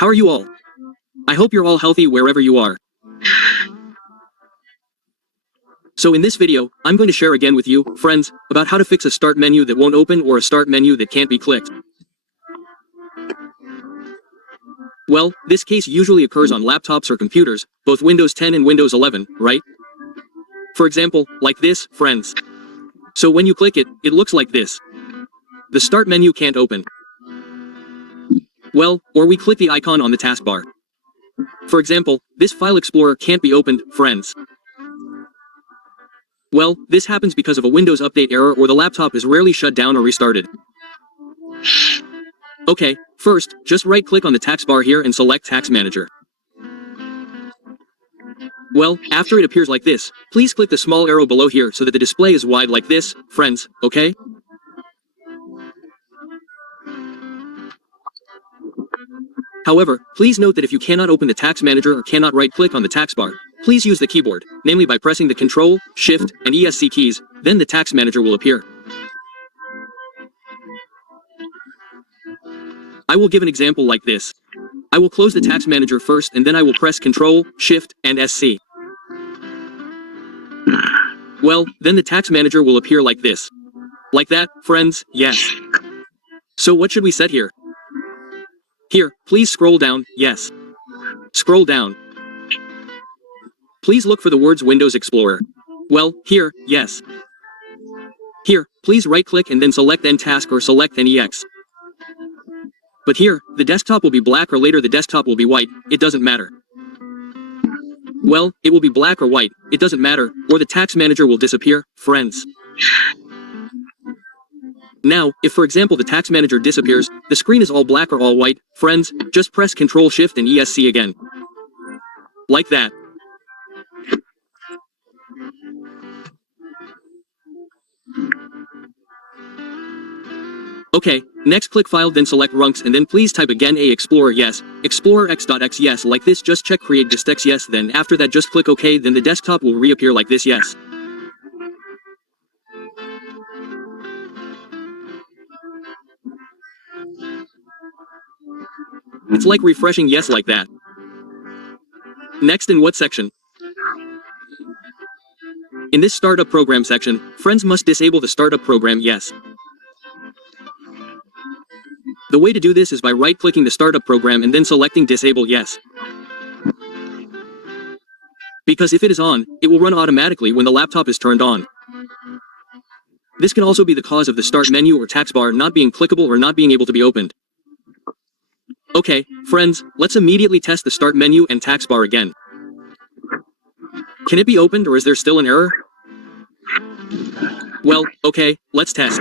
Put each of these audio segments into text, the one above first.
How are you all? I hope you're all healthy wherever you are. So in this video, I'm going to share again with you, friends, about how to fix a start menu that won't open or a start menu that can't be clicked. Well, this case usually occurs on laptops or computers, both Windows 10 and Windows 11, right? For example, like this, friends. So when you click it, it looks like this. The start menu can't open. Well, or we click the icon on the taskbar. For example, this file explorer can't be opened, friends. Well, this happens because of a Windows update error or the laptop is rarely shut down or restarted. Okay, first, just right-click on the taskbar here and select Task Manager. Well, after it appears like this, please click the small arrow below here so that the display is wide like this, friends, okay? However, please note that if you cannot open the Task Manager or cannot right-click on the taskbar, please use the keyboard, namely by pressing the Ctrl, Shift, and ESC keys, then the Task Manager will appear. I will give an example like this. I will close the Task Manager first and then I will press Ctrl, Shift, and SC. Well, then the Task Manager will appear like this. Like that, friends, yes. So what should we set here? Here, please scroll down, yes. Scroll down. Please look for the words Windows Explorer. Well, here, yes. Here, please right-click and then select End Task or select NEX. But here, the desktop will be black or later the desktop will be white, it doesn't matter. Well, it will be black or white, it doesn't matter, or the Task Manager will disappear, friends. Now, if for example the Task Manager disappears, the screen is all black or all white, friends, just press Ctrl Shift and ESC again. Like that. Okay, next click File then select Runks and then please type again Explorer yes, Explorer x.x yes like this just check Create Distex yes then after that just click OK then the desktop will reappear like this yes. It's like refreshing yes like that. Next in what section? In this startup program section, friends must disable the startup program yes. The way to do this is by right-clicking the startup program and then selecting Disable Yes. Because if it is on, it will run automatically when the laptop is turned on. This can also be the cause of the start menu or taskbar not being clickable or not being able to be opened. Okay, friends, let's immediately test the start menu and taskbar again. Can it be opened or is there still an error? Well, okay, let's test.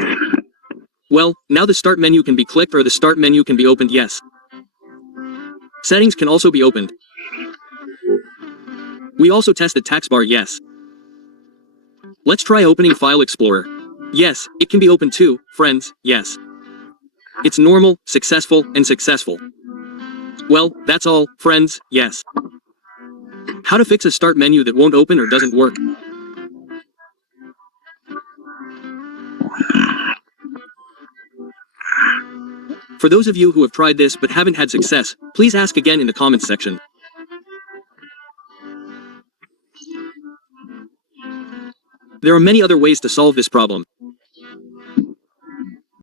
Well, now the start menu can be clicked or the start menu can be opened yes. Settings can also be opened. We also tested taskbar yes. Let's try opening File Explorer. Yes, it can be opened too, friends, yes. It's normal, successful, and successful. Well, that's all, friends, yes. How to fix a start menu that won't open or doesn't work. For those of you who have tried this but haven't had success, please ask again in the comments section. There are many other ways to solve this problem.